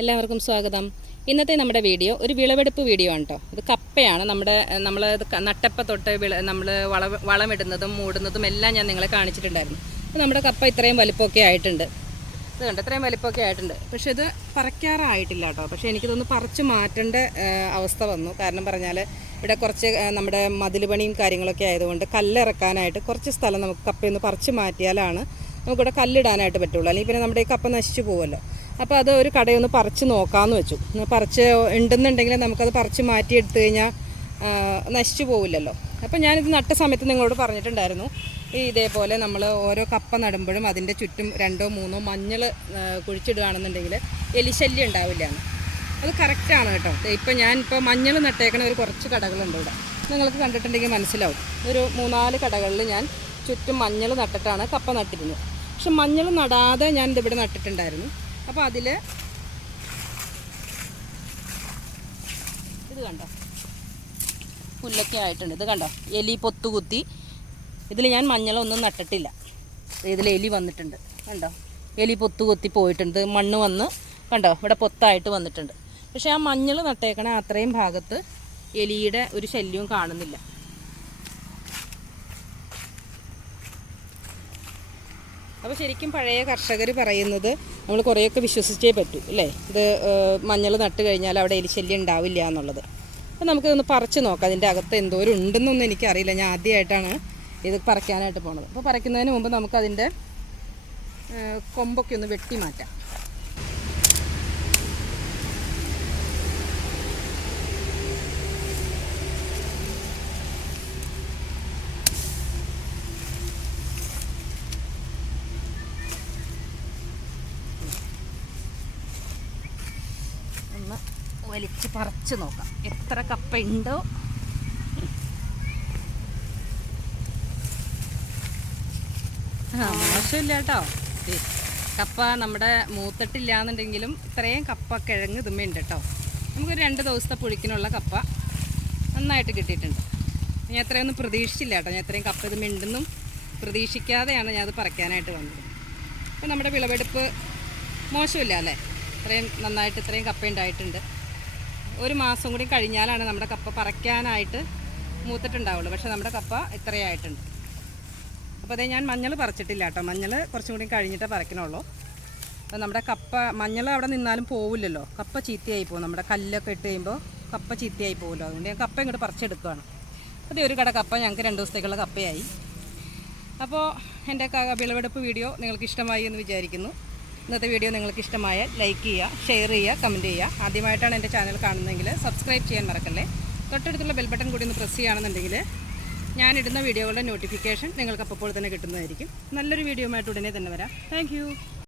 എല്ലാവർക്കും സ്വാഗതം. ഇന്നത്തെ നമ്മുടെ വീഡിയോ ഒരു വിളവെടുപ്പ് വീഡിയോ ആണ് കേട്ടോ ഇത് കപ്പയാണ്. നമ്മുടെ നമ്മൾ നട്ടപ്പ തൊട്ട് വിള നമ്മൾ വള വളമിടുന്നതും മൂടുന്നതും എല്ലാം ഞാൻ നിങ്ങളെ കാണിച്ചിട്ടുണ്ടായിരുന്നു. അപ്പോൾ നമ്മുടെ കപ്പ ഇത്രയും വലിപ്പമൊക്കെ ആയിട്ടുണ്ട്. ഇത് കണ്ട്? ഇത്രയും വലിപ്പമൊക്കെ ആയിട്ടുണ്ട്. പക്ഷെ ഇത് പറിക്കാറായിട്ടില്ല കേട്ടോ പക്ഷേ എനിക്കിതൊന്ന് പറിച്ച് മാറ്റേണ്ട അവസ്ഥ വന്നു. കാരണം പറഞ്ഞാൽ ഇവിടെ കുറച്ച് നമ്മുടെ മതിൽ പണിയും കാര്യങ്ങളൊക്കെ ആയതുകൊണ്ട് കല്ലിറക്കാനായിട്ട് കുറച്ച് സ്ഥലം നമുക്ക് കപ്പയൊന്ന് പറിച്ച് മാറ്റിയാലാണ് നമുക്കിവിടെ കല്ലിടാനായിട്ട് പറ്റുള്ളൂ. അല്ലെങ്കിൽ പിന്നെ നമ്മുടെ ഈ കപ്പ നശിച്ചു പോകുമല്ലോ അപ്പോൾ അത് ഒരു കടയൊന്ന് പറിച്ച് നോക്കാമെന്ന് വെച്ചു. പറിച്ച് ഉണ്ടെന്നുണ്ടെങ്കിൽ നമുക്കത് പറിച്ച് മാറ്റിയെടുത്തു കഴിഞ്ഞാൽ നശിച്ചു പോവില്ലല്ലോ. അപ്പോൾ ഞാനിത് നട്ട സമയത്ത് നിങ്ങളോട് പറഞ്ഞിട്ടുണ്ടായിരുന്നു. ഈ ഇതേപോലെ നമ്മൾ ഓരോ കപ്പ നടുമ്പോഴും അതിന്റെ ചുറ്റും രണ്ടോ മൂന്നോ മഞ്ഞൾ കുഴിച്ചിടുകയാണെന്നുണ്ടെങ്കിൽ എലിശല്യം ഉണ്ടാവില്ല അത് കറക്റ്റാണ് കേട്ടോ. ഇപ്പം ഞാനിപ്പോൾ മഞ്ഞൾ നട്ടേക്കണ ഒരു കുറച്ച് കടകളുണ്ട് ഇവിടെ. നിങ്ങൾക്ക് കണ്ടിട്ടുണ്ടെങ്കിൽ മനസ്സിലാവും. ഒരു മൂന്നാൽ കടകളിൽ ഞാൻ ചുറ്റും മഞ്ഞൾ നട്ടിട്ടാണ് കപ്പ നട്ടിരുന്നത്. പക്ഷെ മഞ്ഞൾ നടാതെ ഞാൻ ഇവിടെ നട്ടിട്ടുണ്ടായിരുന്നു. അപ്പോൾ അതിൽ ഇത് കണ്ടോ? പുല്ലൊക്കെ ആയിട്ടുണ്ട്. ഇത് കണ്ടോ? എലി പൊത്തുകുത്തി ഇതിൽ ഞാൻ മഞ്ഞളൊന്നും നട്ടിട്ടില്ല. ഇതിൽ എലി വന്നിട്ടുണ്ട്. കണ്ടോ? എലി പൊത്തുകുത്തി പോയിട്ടുണ്ട്. മണ്ണ് വന്ന് കണ്ടോ? ഇവിടെ പൊത്തായിട്ട് വന്നിട്ടുണ്ട്. പക്ഷേ ആ മഞ്ഞൾ നട്ടേക്കണ അത്രയും ഭാഗത്ത് എലിയുടെ ഒരു ശല്യവും കാണുന്നില്ല. അപ്പോൾ ശരിക്കും പഴയ കർഷകർ പറയുന്നത് നമ്മൾ കുറേയൊക്കെ വിശ്വസിച്ചേ പറ്റൂ അല്ലേ? ഇത് മഞ്ഞൾ നട്ട് കഴിഞ്ഞാൽ അവിടെ എലിശല്യം ഉണ്ടാവില്ല എന്നുള്ളത്. അപ്പോൾ നമുക്കിതൊന്ന് പറിച്ച് നോക്കാം അതിന്റെ അകത്ത് എന്തോരം ഉണ്ടെന്നൊന്നും എനിക്കറിയില്ല. ഞാൻ ആദ്യമായിട്ടാണ് ഇത് പറിക്കാനായിട്ട് പോണത്. അപ്പോൾ പറിക്കുന്നതിന് മുമ്പ് നമുക്കതിന്റെ കൊമ്പൊക്കെ ഒന്ന് വെട്ടി മാറ്റാം. വലിച്ച് പറിച്ച് നോക്കാം. എത്ര കപ്പ ഉണ്ടോ ആ മോശമില്ല കേട്ടോ കപ്പ നമ്മുടെ മൂത്തിട്ടില്ല എന്നുണ്ടെങ്കിലും ഇത്രയും കപ്പ കിഴങ്ങ് ഇതുമ്മയുണ്ട് കേട്ടോ. നമുക്കൊരു രണ്ട് ദിവസത്തെ പുഴുക്കിനുള്ള കപ്പ നന്നായിട്ട് കിട്ടിയിട്ടുണ്ട്. ഞാൻ ഇത്രയൊന്നും പ്രതീക്ഷിച്ചില്ല കേട്ടോ. ഞാൻ ഇത്രയും കപ്പ ഇതുമ്മ ഉണ്ടെന്നും പ്രതീക്ഷിക്കാതെയാണ് ഞാൻ അത് പറിക്കാനായിട്ട് വന്നത്. അപ്പോൾ നമ്മുടെ വിളവെടുപ്പ് മോശമില്ല അല്ലേ? ഇത്രയും നന്നായിട്ട് ഇത്രയും കപ്പ ഉണ്ടായിട്ടുണ്ട്. ഒരു മാസം കൂടി കഴിഞ്ഞാലാണ് നമ്മുടെ കപ്പ പറിക്കാനായിട്ട് മൂത്തിട്ടുണ്ടാവുള്ളൂ. പക്ഷെ നമ്മുടെ കപ്പ ഇത്രയായിട്ടുണ്ട്. അപ്പോൾ അതേ ഞാൻ മഞ്ഞൾ പറിച്ചിട്ടില്ല കേട്ടോ. മഞ്ഞൾ കുറച്ചും കൂടി കഴിഞ്ഞിട്ടേ പറിക്കണുള്ളൂ. അപ്പോൾ നമ്മുടെ കപ്പ മഞ്ഞൾ അവിടെ നിന്നാലും പോവില്ലല്ലോ. കപ്പ ചീത്തയായി പോകും. നമ്മുടെ കല്ലൊക്കെ ഇട്ട് കഴിയുമ്പോൾ കപ്പ ചീത്തയായി പോകുമല്ലോ. അതുകൊണ്ട് ഞാൻ കപ്പ ഇങ്ങോട്ട് പറിച്ചെടുക്കുകയാണ്. അതേ ഒരു കട കപ്പ ഞങ്ങൾക്ക് രണ്ട് ദിവസത്തേക്കുള്ള കപ്പയായി. അപ്പോൾ എന്റെ വിളവെടുപ്പ് വീഡിയോ നിങ്ങൾക്ക് ഇഷ്ടമായി എന്ന് വിചാരിക്കുന്നു. ഇന്നത്തെ വീഡിയോ നിങ്ങൾക്ക് ഇഷ്ടമായ ലൈക്ക് ചെയ്യുക ഷെയർ ചെയ്യുക കമന്റ് ചെയ്യുക. ആദ്യമായിട്ടാണ് എന്റെ ചാനൽ കാണുന്നതെങ്കിൽ സബ്സ്ക്രൈബ് ചെയ്യാൻ മറക്കല്ലേ. തൊട്ടടുത്തുള്ള ബെൽ ബട്ടൺ കൂടി ഒന്ന് പ്രസ് ചെയ്യുകയാണെന്നുണ്ടെങ്കിൽ ഞാനിടുന്ന വീഡിയോകളുടെ നോട്ടിഫിക്കേഷൻ നിങ്ങൾക്ക് അപ്പോൾ തന്നെ കിട്ടുന്നതായിരിക്കും. നല്ലൊരു വീഡിയോ ആയിട്ട് ഉടനെ തന്നെ വരാം. താങ്ക്